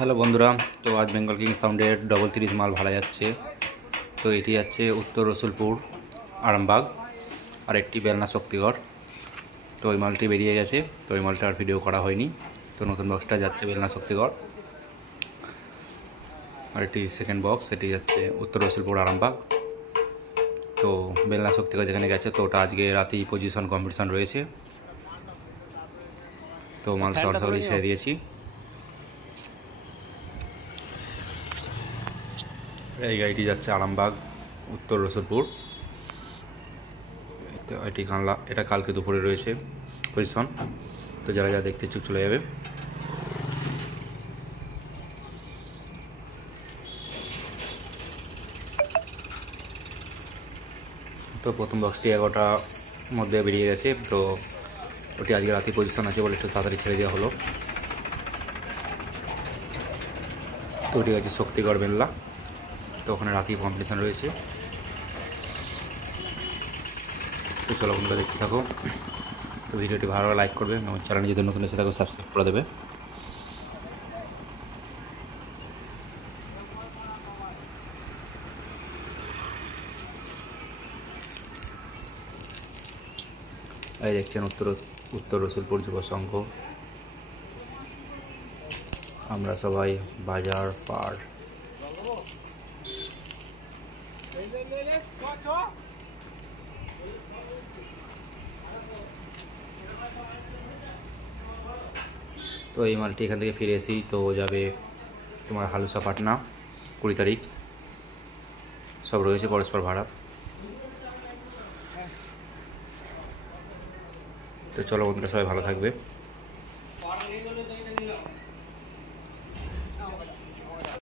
হ্যালো বন্ধুরা, তো আজ বেঙ্গল কিং সাউন্ডের 33 মাল ভাড়া যাচ্ছে। তো এটি যাচ্ছে উত্তর রসুলপুর আরামবাগ, আর একটি বেলনা শক্তিগড়। তো ওই মালটি বেরিয়ে গেছে, তো ওই মালটা আর ভিডিও করা হয়নি। তো নতুন বক্সটা যাচ্ছে বেলনা শক্তিগড়, আর একটি সেকেন্ড বক্স এটি যাচ্ছে উত্তর রসুলপুর আরামবাগ। তো বেলনা শক্তিগড় যেখানে গেছে, তো ওটা আজকে রাতেই পজিশন কম্পিটিশন রয়েছে। তো মাল সরাসরি ছেড়ে দিয়েছি। এই গাড়িটি যাচ্ছে আরামবাগ উত্তর রসুলপুর। এটি কানলা, এটা কালকে দুপুরে রয়েছে পজিশন। তো যারা যারা দেখতে ইচ্ছুক চলে যাবে। তো প্রথম বক্সটি 11টার মধ্যে বেরিয়ে গেছে, তো ওটি আজকে রাতে পজিশন আছে বলে একটু তাড়াতাড়ি ছেড়ে দেওয়া হলো। তো ওটি আছে শক্তিগড় বেল্লা, তো ওখানে রাতেই কম্পিটিশান রয়েছে। তো চলো বন্ধুরা দেখতে থাকো। তো ভিডিওটি ভালো লাইক করবে এবং চ্যানেলে যদি নতুন এসে থাকো সাবস্ক্রাইব করে দেবে। এই দেখছেন উত্তর রসুলপুর যুব সংঘ। আমরা সবাই বাজার পার। তো এই মালটি এখান থেকে ফিরে এসেই তো যাবে তোমার হালুসা পাটনা 20 তারিখ। সব রয়েছে পরস্পর ভাড়া। তো চলো বন্ধুরা, সবাই ভালো থাকবে।